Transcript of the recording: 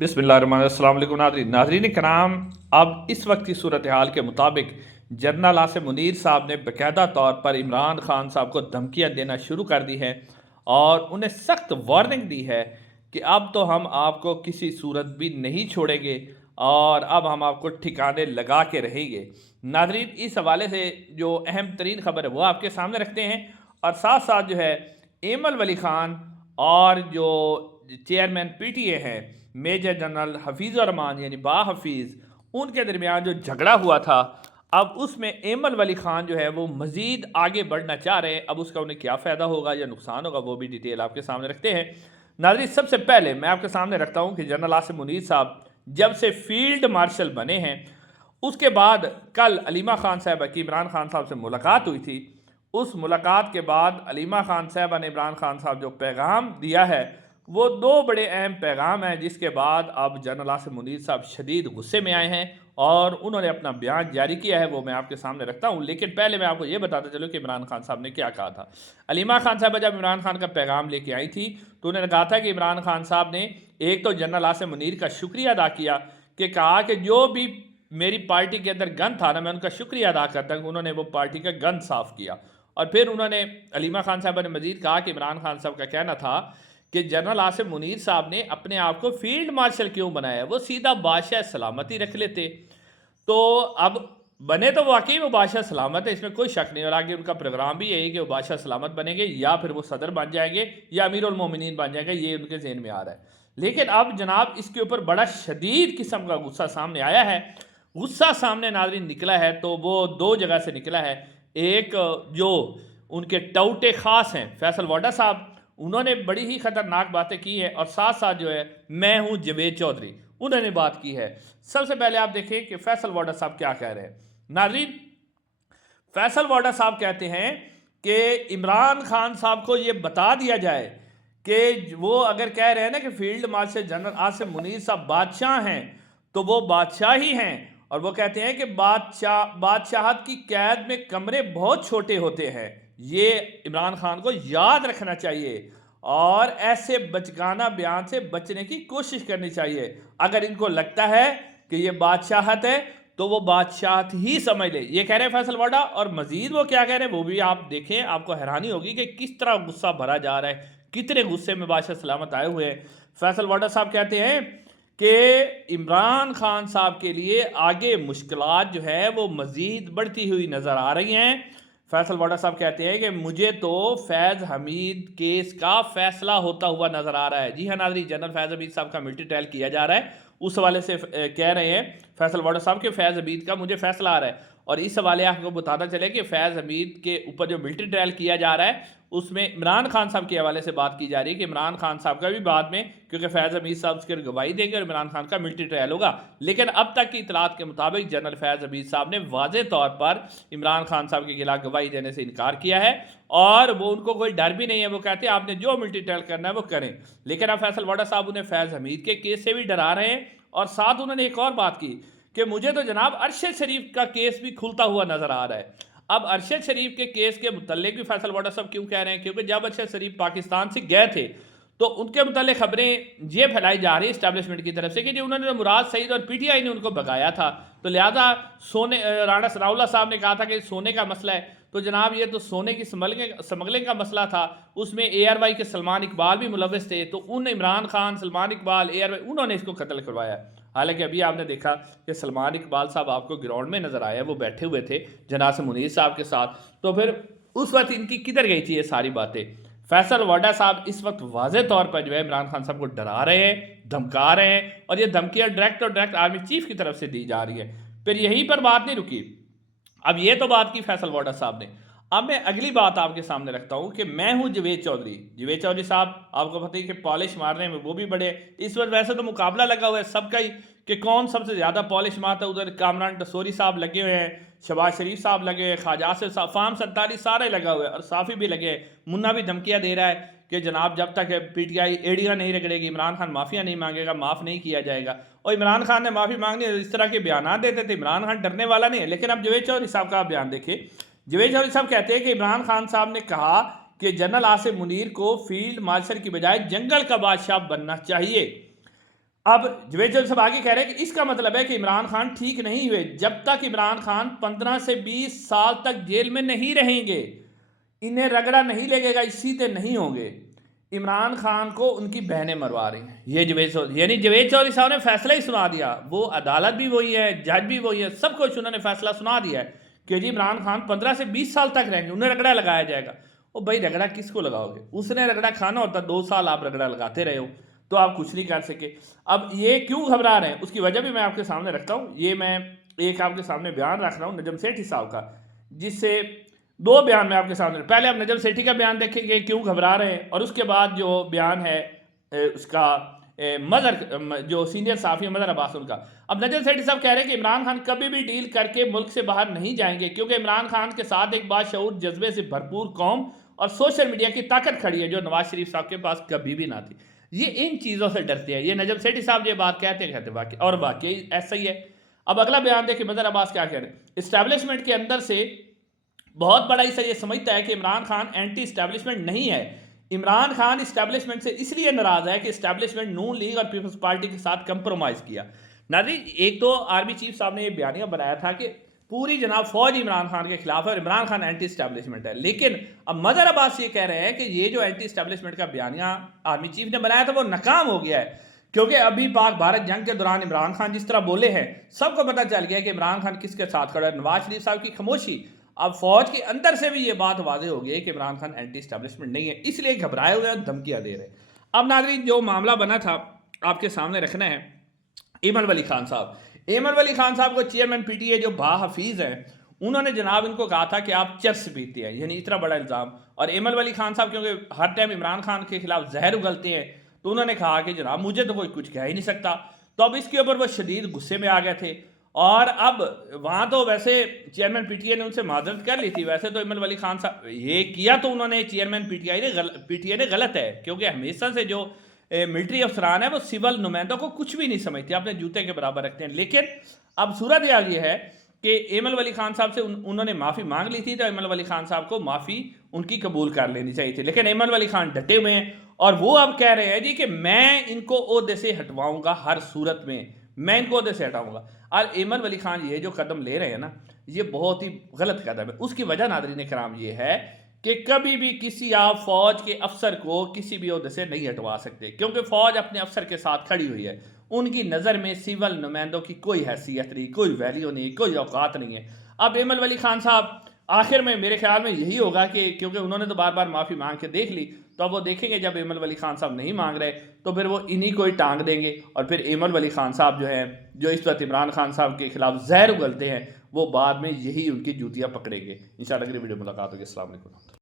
अस्सलाम वालेकुम नाज़रीन कराम। अब इस वक्त की सूरत हाल के मुताबिक जनरल आसिम मुनीर साहब ने बाकायदा तौर पर इमरान खान साहब को धमकियाँ देना शुरू कर दी हैं और उन्हें सख्त वार्निंग दी है कि अब तो हम आपको किसी सूरत भी नहीं छोड़ेंगे और अब हम आपको ठिकाने लगा के रहेंगे। नाज़रीन, इस हवाले से जो अहम तरीन खबर है वो आपके सामने रखते हैं और साथ साथ जो है एमल वली खान और जो चेयरमैन पीटीए हैं मेजर जनरल हफीज़ुर रहमान यानी बा हफीज़, उनके दरमियान जो झगड़ा हुआ था, अब उसमें एमल वली खान जो है वो मज़ीद आगे बढ़ना चाह रहे हैं। अब उसका उन्हें क्या फ़ायदा होगा या नुकसान होगा वो भी डिटेल आपके सामने रखते हैं। नाज़रीन, सबसे पहले मैं आपके सामने रखता हूँ कि जनरल आसिम मुनीर साहब जब से फील्ड मार्शल बने हैं उसके बाद कल अलीमा खान साहबा की इमरान खान साहब से मुलाकात हुई थी। उस मुलाकात के बाद अलीमा खान साहबा ने इमरान खान साहब जो पैगाम दिया है वो दो बड़े अहम पैगाम हैं, जिसके बाद अब जनरल आसिम मुनीर साहब शदीद गुस्से में आए हैं और उन्होंने अपना बयान जारी किया है, वो मैं आपके सामने रखता हूँ। लेकिन पहले मैं आपको ये बताता चलूँ कि इमरान खान साहब ने क्या कहा था। अलीमा खान साहबा जब इमरान खान का पैगाम लेके आई थी तो उन्होंने कहा था कि इमरान खान साहब ने एक तो जनरल आसिम मुनीर का शुक्रिया अदा किया कि कहा कि जो भी मेरी पार्टी के अंदर गंद था ना, मैं उनका शुक्रिया अदा करता हूँ कि उन्होंने वो पार्टी का गंद साफ़ किया। और फिर उन्होंने अलीमा खान साहबा ने मजीद कहा कि इमरान खान साहब का कहना था कि जनरल आसिम मुनीर साहब ने अपने आप को फील्ड मार्शल क्यों बनाया, वो सीधा बादशाह सलामती रख लेते। तो अब बने तो वाकई वो बादशाह सलामत है, इसमें कोई शक नहीं। और आगे उनका प्रोग्राम भी यही कि वो बादशाह सलामत बनेंगे या फिर वो सदर बन जाएंगे या अमीर उल मोमिनीन बन जाएंगे, ये उनके जहन में आ रहा है। लेकिन अब जनाब इसके ऊपर बड़ा शदीद किस्म का गुस्सा सामने आया है। गुस्सा सामने नाज़रीन निकला है तो वो दो जगह से निकला है। एक जो उनके टौटे ख़ास हैं फैसल वाडा साहब, उन्होंने बड़ी ही ख़तरनाक बातें की हैं और साथ साथ जो है मैं हूँ जवेद चौधरी, उन्होंने बात की है। सबसे पहले आप देखें कि फैसल वाडा साहब क्या कह रहे हैं। नाज़रीन, फैसल वाडा साहब कहते हैं कि इमरान खान साहब को ये बता दिया जाए कि वो अगर कह रहे हैं ना कि field marshal general Asim Munir साहब बादशाह हैं तो वो बादशाह ही हैं। और वो कहते हैं कि बादशाहत की कैद में कमरे बहुत छोटे होते हैं, ये इमरान खान को याद रखना चाहिए और ऐसे बचकाना बयान से बचने की कोशिश करनी चाहिए। अगर इनको लगता है कि ये बादशाहत है तो वो बादशाहत ही समझ ले, ये कह रहे हैं फैसल वाडा। और मजीद वो क्या कह रहे हैं वो भी आप देखें, आपको हैरानी होगी कि किस तरह गुस्सा भरा जा रहा है, कितने गुस्से में बादशाह सलामत आए हुए हैं। फैसल वाडा साहब कहते हैं कि इमरान खान साहब के लिए आगे मुश्किलात जो है वो मज़ीद बढ़ती हुई नज़र आ रही हैं। फैसल वाडा साहब कहते हैं कि मुझे तो फैज़ हमीद केस का फ़ैसला होता हुआ नज़र आ रहा है। जी हाँ नाज़रीन, जनरल फैज़ हमीद साहब का मिलिट्री ट्रायल किया जा रहा है, उस हवाले से कह रहे हैं फैसल वाडा साहब के फैज़ हमीद का मुझे फ़ैसला आ रहा है। और इस हवाले आपको बताता चले कि फैज़ हमीद के ऊपर जो मिलिट्री ट्रायल किया जा रहा है उसमें इमरान खान साहब के हवाले से बात की जा रही है कि इमरान खान साहब का भी बाद में, क्योंकि फैज़ हमीद साहब उसकी गवाही देंगे और इमरान खान का मिलिट्री ट्रायल होगा। लेकिन अब तक की इतलात के मुताबिक जनरल फैज़ हमीद साहब ने वाज़े तौर पर इमरान खान साहब के खिलाफ गवाही देने से इनकार किया है और वो उनको कोई डर भी नहीं है। वो कहते हैं आपने जो मिलिट्री ट्रायल करना है वो करें। लेकिन अब फैसल वाडा साहब उन्हें फैज़ हमीद के केस से भी डरा रहे हैं और साथ उन्होंने एक और बात की कि मुझे तो जनाब अरशद शरीफ का केस भी खुलता हुआ नज़र आ रहा है। अब अरशद शरीफ के केस के मुतल्लिक भी फैसल वाडा साहब क्यों कह रहे हैं, क्योंकि जब अरशद शरीफ पाकिस्तान से गए थे तो उनके मुतल्लिक खबरें ये फैलाई जा रही है इस्टेब्लिशमेंट की तरफ से कि जो उन्होंने मुराद सईद और पीटीआई ने उनको भगाया था, तो लिहाजा सोने राणा सनाउल्लाह साहब ने कहा था कि सोने का मसला है, तो जनाब ये तो सोने की स्मगलिंग का मसला था। उसमें ARY के सलमान इकबाल भी मुलव्वस थे, तो उन इमरान खान, सलमान इकबाल, ARY उन्होंने इसको कत्ल करवाया। हालांकि अभी आपने देखा कि सलमान इकबाल साहब आपको ग्राउंड में नज़र आए, वो बैठे हुए थे जनाब से मुनीर साहब के साथ, तो फिर उस वक्त इनकी किधर गई थी ये सारी बातें। फैसल वाडा साहब इस वक्त वाज़े तौर पर जो है इमरान खान साहब को डरा रहे हैं, धमका रहे हैं और ये धमकियाँ डायरेक्ट आर्मी चीफ की तरफ से दी जा रही है। फिर यहीं पर बात नहीं रुकी, अब ये तो बात की फैसल वाडा साहब ने। अब मैं अगली बात आपके सामने रखता हूँ कि मैं हूँ जवेद चौधरी। जवेद चौधरी साहब आपको पता ही कि पॉलिश मारने में वो भी बड़े, इस वक्त वैसे तो मुकाबला लगा हुआ है सबका ही कि कौन सबसे ज़्यादा पॉलिश मारता है। उधर कामरान टसोरी साहब लगे हुए हैं, शहबाज शरीफ साहब लगे हुए हैं, ख्वाजा आसिफ साहब, फाम सत्तारी सारे लगा हुआ है और साफ़ी भी लगे हैं। मुन्ना भी धमकियाँ दे रहा है कि जनाब जब तक PTI एड़ियाँ नहीं रगड़ेगी, इमरान खान माफ़िया नहीं मांगेगा, माफ़ नहीं किया जाएगा। और इमरान खान ने माफ़ी मांगनी, इस तरह के बयान देते थे। इमरान खान डरने वाला नहीं है। लेकिन अब जवेद चौधरी साहब का बयान देखिए। जवेद चौधरी साहब कहते हैं कि इमरान खान साहब ने कहा कि जनरल आसिम मुनीर को फील्ड मार्शल की बजाय जंगल का बादशाह बनना चाहिए। अब जवेद साहब आगे कह रहे हैं कि इसका मतलब है कि इमरान खान ठीक नहीं हुए जब तक इमरान खान 15 से 20 साल तक जेल में नहीं रहेंगे, इन्हें रगड़ा नहीं लगेगा, सीधे नहीं होंगे। इमरान खान को उनकी बहनें मरवा रही हैं। ये जवेद चौधरी यानी जवेद चौधरी साहब ने फैसला ही सुना दिया। वो अदालत भी वही है, जज भी वही है, सब कुछ उन्होंने फैसला सुना दिया है कि जी इमरान खान 15 से 20 साल तक रहेंगे, उन्हें रगड़ा लगाया जाएगा। ओ भाई रगड़ा किसको लगाओगे? उसने रगड़ा खाना होता, 2 साल आप रगड़ा लगाते रहे हो तो आप कुछ नहीं कर सके। अब ये क्यों घबरा रहे हैं उसकी वजह भी मैं आपके सामने रखता हूँ। ये मैं एक आपके सामने बयान रख रहा हूँ नजम सेठी साहब का, जिससे 2 बयान मैं आपके सामने, पहले आप नजम सेठी का बयान देखेंगे क्यों घबरा रहे हैं, और उसके बाद जो बयान है उसका मदर जो सीनियर साफ़ी मदर अब्बास उनका। अब नजम सेठी साहब कह रहे हैं कि इमरान खान कभी भी डील करके मुल्क से बाहर नहीं जाएंगे, क्योंकि इमरान खान के साथ एक बाशऊर जज्बे से भरपूर कौम और सोशल मीडिया की ताकत खड़ी है जो नवाज शरीफ साहब के पास कभी भी ना थी। ये इन चीज़ों से डरते हैं। ये नजम सेठी साहब ये बात कहते बाकी और बाकी ऐसा ही है। अब अगला बयान देखिए मदर अब्बास क्या कह रहे हैं। इस्टेब्लिशमेंट के अंदर से बहुत बड़ा हिस्सा ये समझता है कि इमरान खान एंटी इस्टेब्लिशमेंट नहीं है। इमरान खान इस्टेब्लिशमेंट से इसलिए नाराज है कि इस्टेब्लिशमेंट नून लीग और पीपल्स पार्टी के साथ कंप्रोमाइज़ किया। नाज़रीन, एक तो आर्मी चीफ साहब ने ये बयानिया बनाया था कि पूरी जनाब फौज इमरान खान के खिलाफ है और इमरान खान एंटी इस्टेब्लिशमेंट है, लेकिन अब मदर अब्बास ये कह रहे हैं कि ये जो एंटी इस्टेब्लिशमेंट का बयानिया आर्मी चीफ ने बनाया था वो नाकाम हो गया है, क्योंकि अभी पाक भारत जंग के दौरान इमरान खान जिस तरह बोले हैं सबको पता चल गया कि इमरान खान किसके साथ खड़ा है। नवाज शरीफ साहब की खामोशी, अब फौज के अंदर से भी ये बात वाज़ेह हो गई है कि इमरान खान एंटी इस्टेब्लिशमेंट नहीं है, इसलिए घबराए हुए और धमकियां दे रहे हैं। अब नाज़रीन, जो मामला बना था आपके सामने रखना है एमन वली खान साहब। एमन वली खान साहब को चेयरमैन पीटीए जो बाहफीज़ हैं, उन्होंने जनाब इनको कहा था कि आप चर्स पीते हैं, यानी इतना बड़ा इल्ज़ाम। और एमन वली खान साहब क्योंकि हर टाइम इमरान खान के खिलाफ जहर उगलते हैं, तो उन्होंने कहा कि जनाब मुझे तो कोई कुछ कह ही नहीं सकता। तो अब इसके ऊपर वो शदीद गुस्से में आ गए थे। और अब वहाँ तो वैसे चेयरमैन पीटीए ने उनसे माजरत कर ली थी। वैसे तो इमन वली खान साहब ये किया तो उन्होंने चेयरमैन पीटीए ने गलत है, क्योंकि हमेशा से जो मिलिट्री अफसरान है वो सिविल नुमाइंदों को कुछ भी नहीं समझते, अपने जूते के बराबर रखते हैं। लेकिन अब सूरत हाल ये है कि एमन वली खान साहब से उन्होंने माफ़ी मांग ली थी, तो एमन वली खान साहब को माफ़ी उनकी कबूल कर लेनी चाहिए थी, लेकिन एमन वली खान डटे हुए हैं और वो अब कह रहे हैं जी कि मैं इनको ओहदे से हटवाऊंगा, हर सूरत में मैं इनको ओहदे से हटाऊंगा। और एमन वली खान ये जो कदम ले रहे हैं ना, ये बहुत ही गलत कदम है। उसकी वजह नाज़रीन कराम ये है कि कभी भी किसी आप फौज के अफसर को किसी भी ओहदे से नहीं हटवा सकते, क्योंकि फौज अपने अफसर के साथ खड़ी हुई है। उनकी नज़र में सिविल नुमाइंदों की कोई हैसियत नहीं, कोई वैल्यू नहीं, कोई औकात नहीं है। अब एमन वली खान साहब आखिर में मेरे ख्याल में यही होगा कि क्योंकि उन्होंने तो बार बार माफ़ी मांग के देख ली, तो अब वो देखेंगे जब एमन वली खान साहब नहीं मांग रहे तो फिर वो इन्हीं को ही टांग देंगे, और फिर एमन वली खान साहब जो है जो इस वक्त इमरान खान साहब के खिलाफ जहर उगलते हैं, वो बाद में यही उनकी जूतियाँ पकड़ेंगे। इंशाअल्लाह अगली वीडियो मुलाकात होगी। अस्सलाम वालेकुम।